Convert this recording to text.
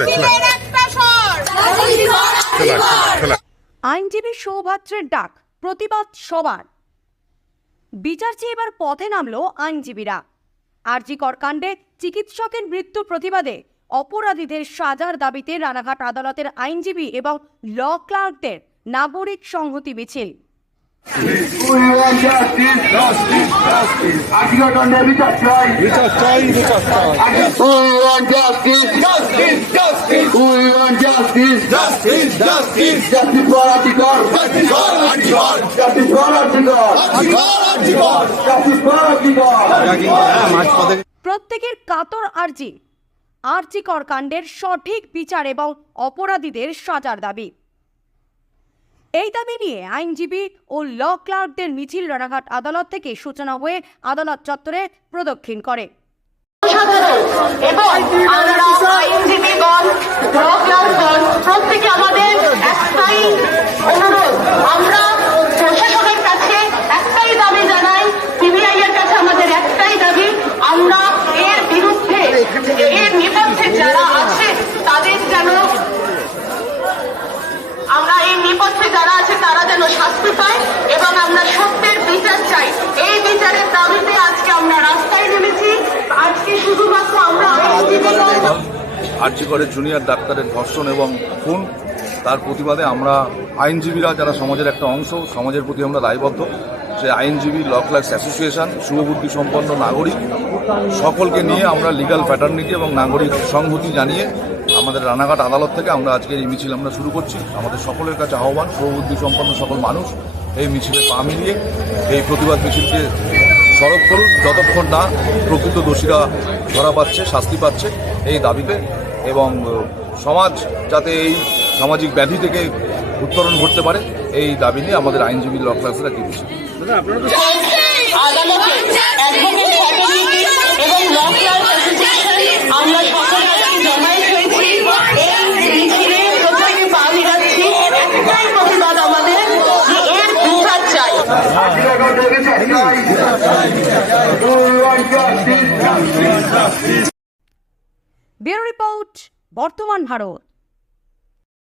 একটা একটা আইনজীবী সৌভাত্রের ডাক প্রতিবাদ সবার। বিচার চেয়ে এবার পথে নামল আইনজীবীরা। আরজিকর কাণ্ডে চিকিৎসকের মৃত্যুর প্রতিবাদে অপরাধীদের সাজার দাবিতে রানাঘাট আদালতের আইনজীবী এবং ল ক্লার্কদের নাগরিক সংহতি মিছিল। প্রত্যেকের কাতর আর্জি। আর্জিকর কাণ্ডের সঠিক বিচার এবং অপরাধীদের সাজার দাবি দাবি। নিয়ে আইনজীবী ও ল ক্লার্কদের মিছিল, রানাঘাট আদালত থেকে সূচনা হয়ে আদালত চত্বরে প্রদক্ষিণ করে সাধারণ এবং আমরা আইনজীবীগণ ডক্টরগণ প্রত্যেকে আমাদের একটাই অনুরোধ আমরা প্রশাসনের কাছে একটাই দাবি জানাই সিবিআই এর কাছে আমাদের একটাই দাবি আমরা এর বিরুদ্ধে এর নেপথ্যে যারা আছে তাদের যেন আমরা এই নেপথ্যে যারা আছে তারা যেন শাস্তি পায় এবং আমরা সত্যের বিচার চাই। এই বিচারের দাবিতে আজকে আমরা রাস্তায় নেমেছি। আজকে শুধুমাত্র আমরা আর্জি করে জুনিয়র ডাক্তারের ধর্ষণ এবং খুন তার প্রতিবাদে আমরা আইনজীবীরা যারা সমাজের একটা অংশ সমাজের প্রতি আমরা দায়বদ্ধ। সে আইনজীবী ল ক্লার্কস অ্যাসোসিয়েশন শুভবুদ্ধি সম্পন্ন নাগরিক, সকলকে নিয়ে আমরা লিগাল ফ্যাটার্নিটি এবং নাগরিক সংহতি জানিয়ে আমাদের রানাঘাট আদালত থেকে আমরা আজকের এই মিছিল আমরা শুরু করছি। আমাদের সকলের কাছে আহ্বান, শুভবুদ্ধি সম্পন্ন সকল মানুষ এই মিছিলে পা মিলিয়ে এই প্রতিবাদ মিছিলকে সরব করুন। যতক্ষণ না প্রকৃত দোষীরা ধরা পাচ্ছে, শাস্তি পাচ্ছে এই দাবিতে এবং সমাজ যাতে এই সামাজিক ব্যাধি থেকে উত্তরণ ঘটতে পারে, এই দাবি নিয়ে আমাদের আইনজীবী ল ক্লাসেরা আদালতে অ্যাডভোকেট ফ্যাটার্নিটি এবং ল ক্লার্ক অ্যাসোসিয়েশন আমরা সকলে আজকে জমায়েত হয়েছি। এই মিছিলে প্রত্যেকে পা মিলাচ্ছি। একটাই প্রতিবাদ আমাদের যে এর বিচার চাই। আজকের দণ্ডে বিচার চাই We want justice. Bureau report Bartaman Bharat.